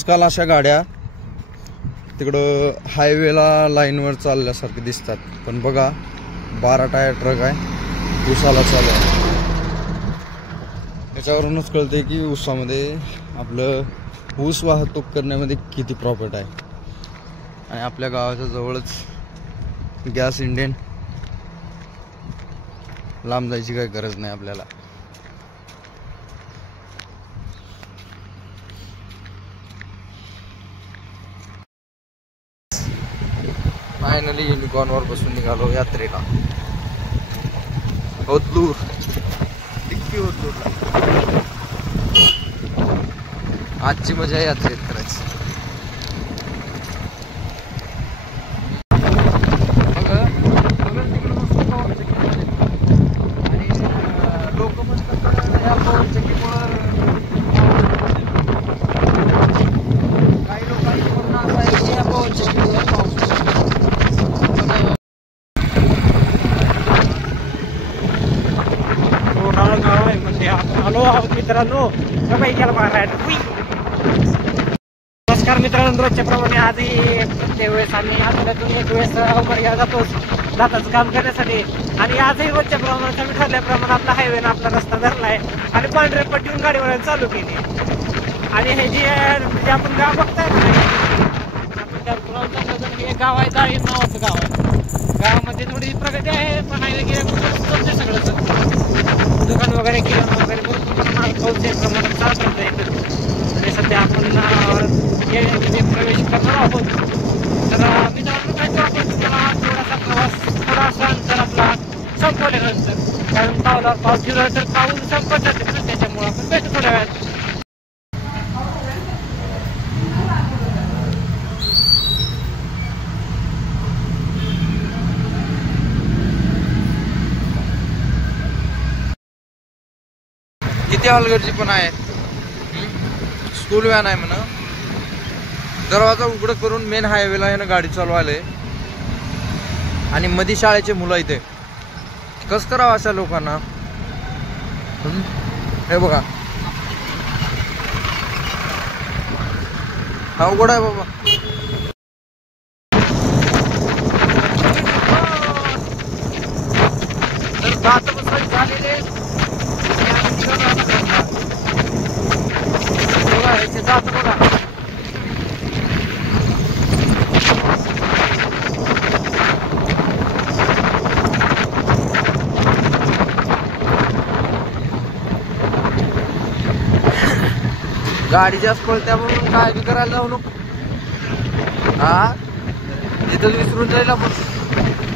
आजकाल अशा गाड्या तिकडं हायवेला लाईनवर चालल्यासारखे दिसतात, पण बघा 12 टायर ट्रक आहे, ऊसाला चालू आहे. याच्यावरूनच कळते की ऊसामध्ये आपलं ऊस वाहतूक करण्यामध्ये किती प्रॉफिट आहे. आणि आपल्या गावाच्या जवळच गॅस इंडियन, लांब जायची काही गरज नाही आपल्याला. फायनली युनिकॉर्नवर बसून निघालो यात्रेला. ओतलूर, डिक्की ओतलूर. आजची मजा यात्रेत करायची. लोक म्हणतात या पवनचक्कीमुळं काही लोकांचं म्हणणं असं आहे की या पवनचक्कीमुळं पाऊस गाव आहे म्हणजे आपण आलो आहोत मित्रांनो. सगळी गेला बाहेर. नमस्कार मित्रांनो, रोजच्या प्रमाणे आजही प्रत्येक वेळेस आम्ही आठवड्यातून एक वेळेस अवघड जातोच दाताचं काम करण्यासाठी. आणि आजही रोजच्या प्रमाणात आम्ही ठरल्याप्रमाणे आपला हायवेनं आपला रस्ता धरलाय आणि पांढऱ्या पट्टीहून गाडी वळायला चालू केली. आणि हे जे आपण गाव बघताय हे गाव आहे, दाळी नावाचं गाव आहे. गावामध्ये थोडी प्रगती आहे, पण हायवे गेल्यामुळे सगळं दुकान वगैरे किराणा वगैरे भरपूर प्रमाणात चालत आहे. आणि सध्या आपण प्रवेश करणार आहोत. तर मित्रांनो काय करू आपण थोडासा प्रवास, थोडासा अंतर आपला संपवल्यानंतर, कारण पाऊस फिरवलं तर पाऊस संपत जाते ना, त्याच्यामुळे आपण भेटू थोड्या वेळात. किती हलगर्जी पण आहे. स्कूल व्हॅन आहे म्हणा. दरवाजा उघड करून मेन हायवेला आहे ना गाडी चालू आले. आणि मध्ये शाळेचे मुलं इथे. कस करावं अशा लोकांना. हे बघा, हा उघड आहे बाबा. दात बसवायचे झालेले जात बघा. गाडी जास्त पळत्या म्हणून काळजी करायला जाऊ नको. हा, इथं विसरून जाईल आपण.